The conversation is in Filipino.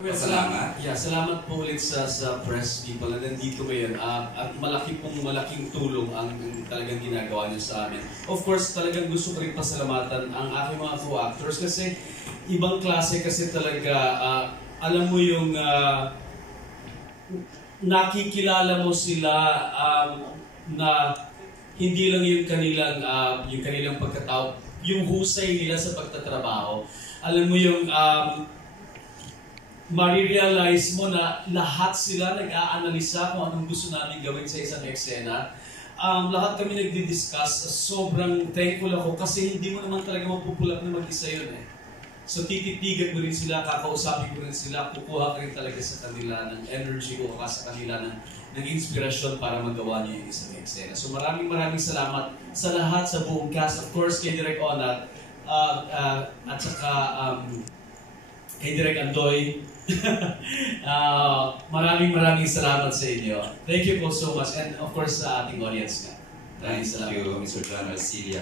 Salamat. Salamat po ulit sa press people na nandito ngayon. At malaking tulong ang talagang ginagawa niyo sa amin. Of course, talagang gusto ko rin pasalamatan ang aking mga co-actors kasi ibang klase kasi talaga, alam mo yung nakikilala mo sila na hindi lang yung kanilang pagkatao, yung husay nila sa pagtatrabaho. Alam mo yung marirealize mo na lahat sila nag-aanalisa kung anong gusto namin gawin sa isang eksena. Lahat kami nagdi-discuss. Sobrang thankful ako kasi hindi mo naman talaga mapupulap na mag-isa yun eh. So tititigan mo rin sila, kakausapin mo rin sila, kukuha ka rin talaga sa kanila ng energy, kukuha sa kanila ng inspirasyon para magawa niyo yung isang eksena. So maraming salamat sa lahat, sa buong cast. Of course, kay Direk Onat, at saka kay Direk Andoy. Maraming salamat sa inyo. Thank you po so much. And of course sa ating audience nga. Thank you, Mr. John Arcilia.